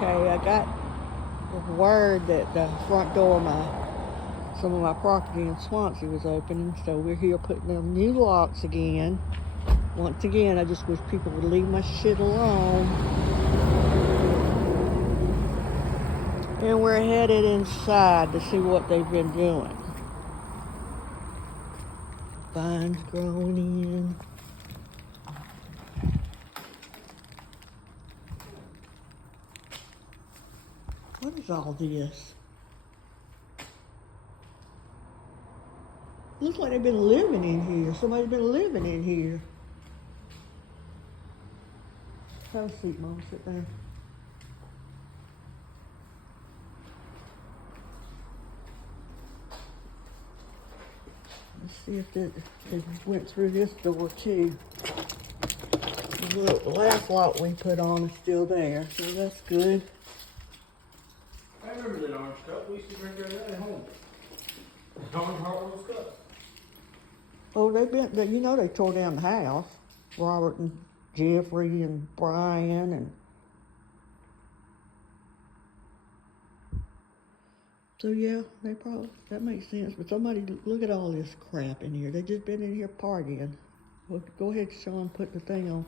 Okay, I got word that the front door of some of my property in Swansea was opening, so we're here putting in new locks again. Once again, I just wish people would leave my shit alone. And we're headed inside to see what they've been doing. Vines growing in. What is all this? Looks like they've been living in here. Somebody's been living in here. Have a seat, Mom. Sit down. Let's see if they went through this door too. Look, the last lock we put on is still there, so that's good. I remember that orange cup. We used to drink that at home. Orange hot rose cup. Oh, they tore down the house. Robert and Jeffrey and Brian and. So yeah, that makes sense. But somebody, look at all this crap in here. They just been in here partying. Well, go ahead, Sean, put the thing on.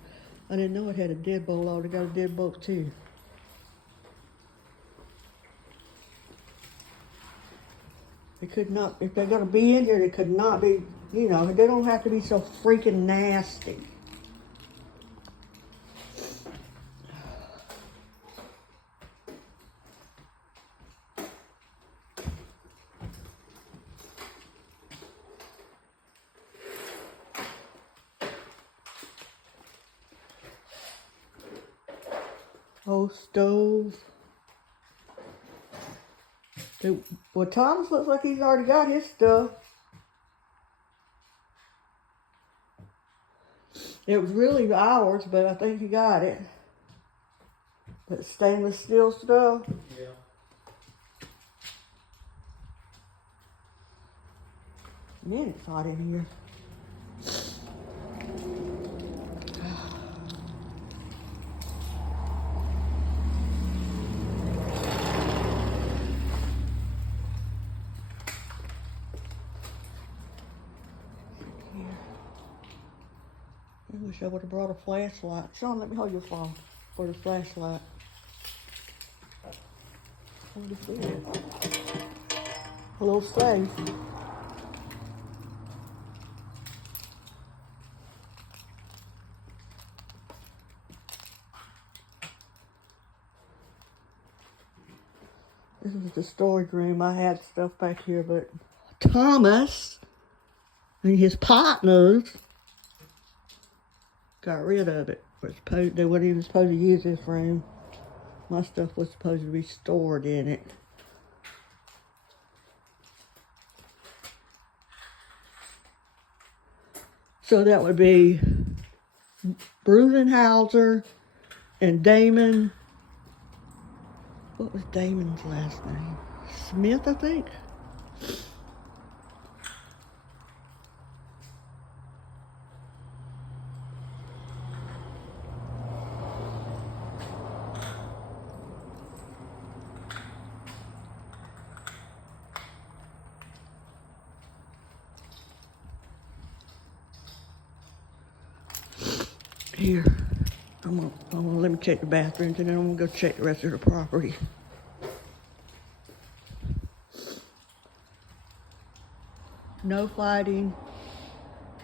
I didn't know it had a deadbolt. I would've got a deadbolt too. They could not, if they're gonna be in here, they could not be, they don't have to be so freaking nasty. Old stove. Well, Thomas looks like he's already got his stuff. It was really ours, but I think he got it. That stainless steel stuff. Yeah. Man, it's hot in here. I wish I would have brought a flashlight. Sean, let me hold your phone for the flashlight. What is it? A little safe. This is the storage room. I had stuff back here, but Thomas and his partners got rid of it. They weren't even supposed to use this room. My stuff was supposed to be stored in it. So that would be Brudenhauser and Damon. What was Damon's last name? Smith, I think. Here, I'm gonna let me check the bathrooms and then I'm gonna go check the rest of the property. No fighting,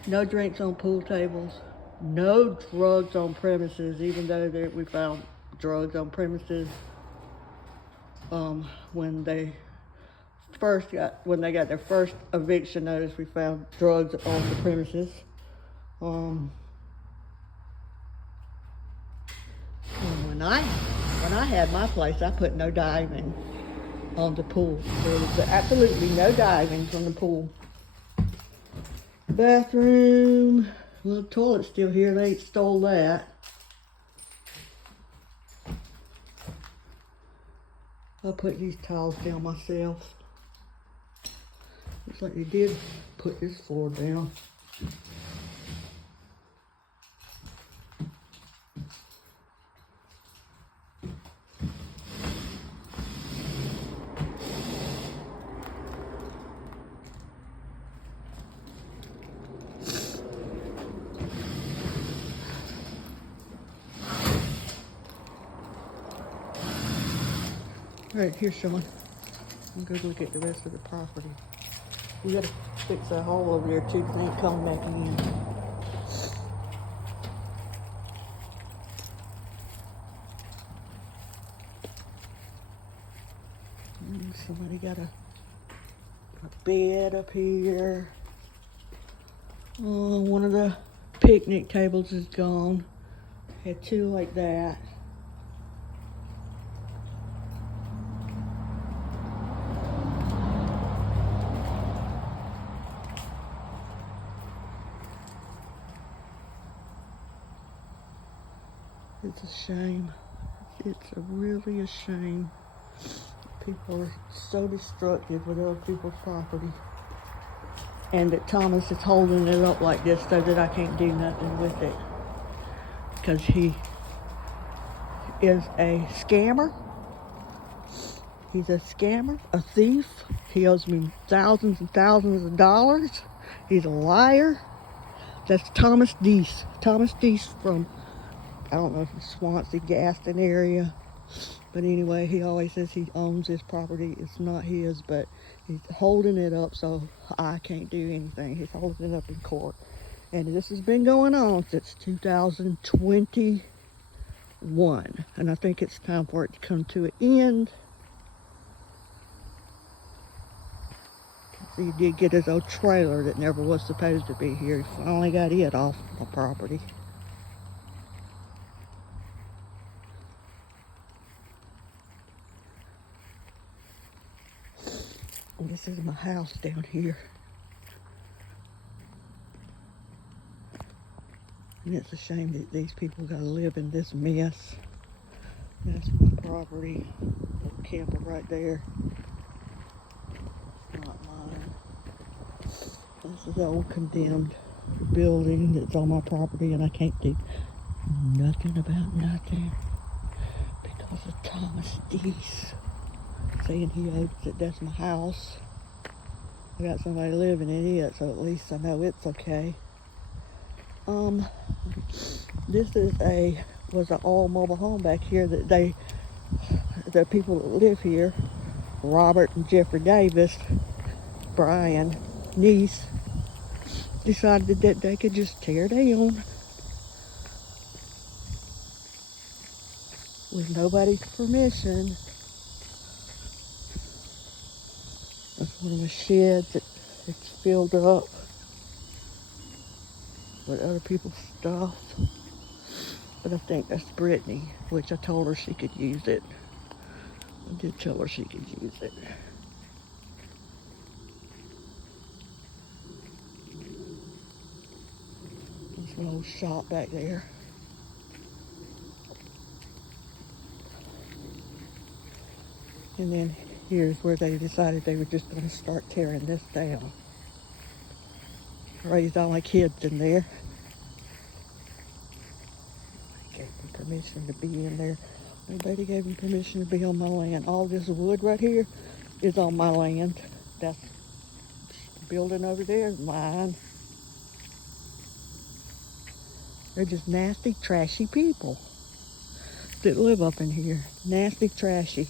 no drinks on pool tables, no drugs on premises, even though we found drugs on premises when they got their first eviction notice. We found drugs on the premises. When I had my place, I put no diving on the pool. There was absolutely no diving from the pool. Bathroom, well, the toilet's still here. They ain't stole that. I put these towels down myself. Looks like they did put this floor down. Right, here's someone. I'm gonna go look at the rest of the property. We gotta fix that hole over there too, 'cause they ain't coming back in. Somebody got a bed up here. One of the picnic tables is gone. Had two like that. It's a shame. It's really a shame. People are so destructive with other people's property. And that Thomas is holding it up like this so that I can't do nothing with it. Because he is a scammer. He's a scammer, a thief. He owes me thousands and thousands of dollars. He's a liar. That's Thomas Dease. Thomas Dease from, I don't know if it's Swansea, Gaston area. But anyway, he always says he owns this property. It's not his, but he's holding it up so I can't do anything. He's holding it up in court. And this has been going on since 2021. And I think it's time for it to come to an end. He did get his old trailer that never was supposed to be here. He finally got it off my property. And this is my house down here. And it's a shame that these people gotta live in this mess. That's my property. Little camper right there. Not mine. This is the old condemned building that's on my property, and I can't do nothing about nothing because of Thomas Dease saying he owns it. That's my house. I got somebody living in it, so at least I know it's okay. This was an old mobile home back here that the people that live here, Robert and Jeffrey Davis, Brian, niece, decided that they could just tear down with nobody's permission. That's one of the sheds it's filled up with other people's stuff. But I think that's Brittany, which I told her she could use it. I did tell her she could use it. There's an old shop back there. And then here's where they decided they were just going to start tearing this down. Raised all my kids in there. They gave me permission to be in there. Nobody gave me permission to be on my land. All this wood right here is on my land. That's the building over there is mine. They're just nasty, trashy people that live up in here. Nasty, trashy.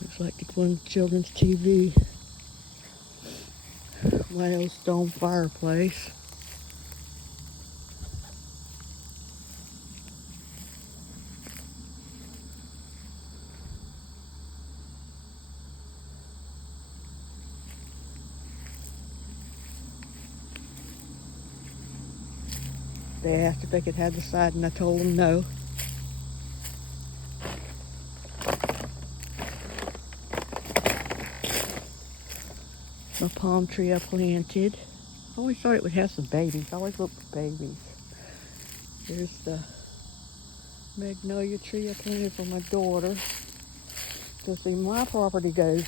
Looks like one children's TV. My old stone fireplace. They asked if they could have the side, and I told them no. My palm tree I planted. I always thought it would have some babies. I always look for babies. There's the magnolia tree I planted for my daughter. So see, my property goes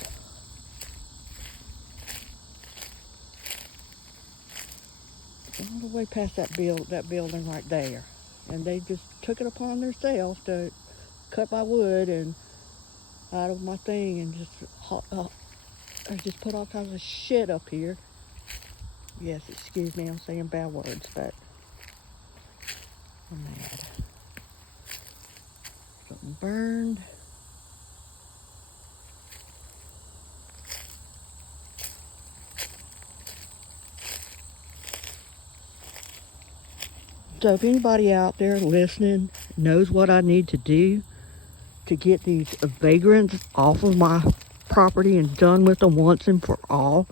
all the way past that building right there. And they just took it upon themselves to cut my wood and out of my thing and just put all kinds of shit up here. Yes, excuse me, I'm saying bad words, but I'm mad. burned. So if anybody out there listening knows what I need to do to get these vagrants off of my property and done with them once and for all,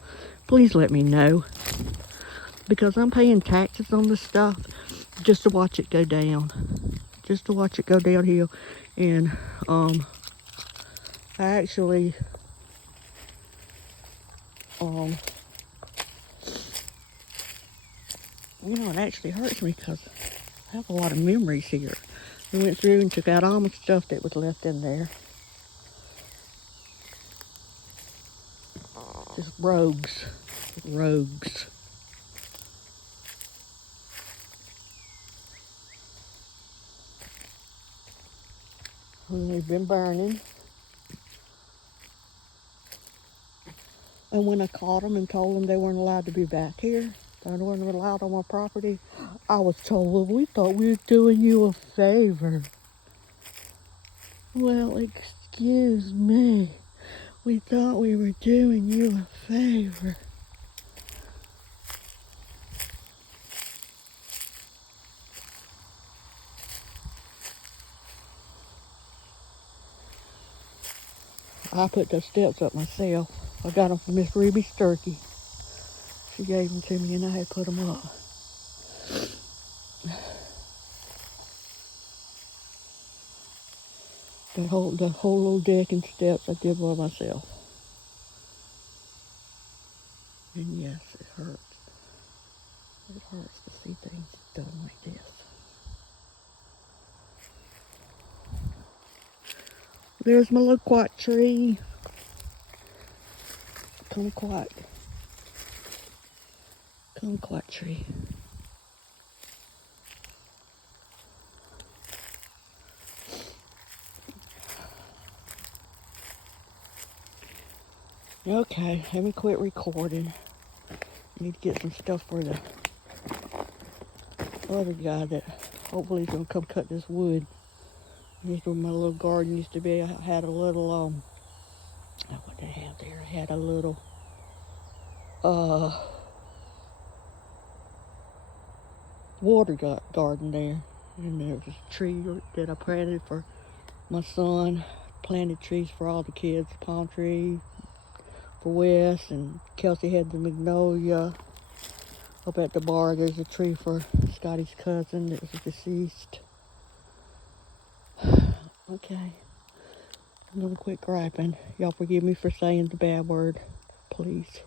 please let me know. Because I'm paying taxes on this stuff just to watch it go down. Just to watch it go downhill. And I actually you know, it actually hurts me because I have a lot of memories here. We went through and took out all the stuff that was left in there. Just rogues. Rogues. And they've been burning. And when I caught them and told them they weren't allowed to be back here, they weren't allowed on my property, I was told, well, we thought we were doing you a favor. Well, excuse me. We thought we were doing you a favor. I put those steps up myself. I got them from Miss Ruby's turkey. She gave them to me and I had put them up. The whole little deck and steps I did by myself. And yes, it hurts. It hurts to see things done like this. There's my loquat tree. Kumquat tree. Okay, let me quit recording. I need to get some stuff for the other guy that hopefully is gonna come cut this wood. Here's where my little garden used to be. I had a little what did I have there? I had a little water garden there. And there was a tree that I planted for my son. Planted trees for all the kids. Palm tree for Wes, and Kelsey had the magnolia. Up at the bar, there's a tree for Scotty's cousin that was deceased. Okay. I'm gonna quit griping. Y'all forgive me for saying the bad word, please.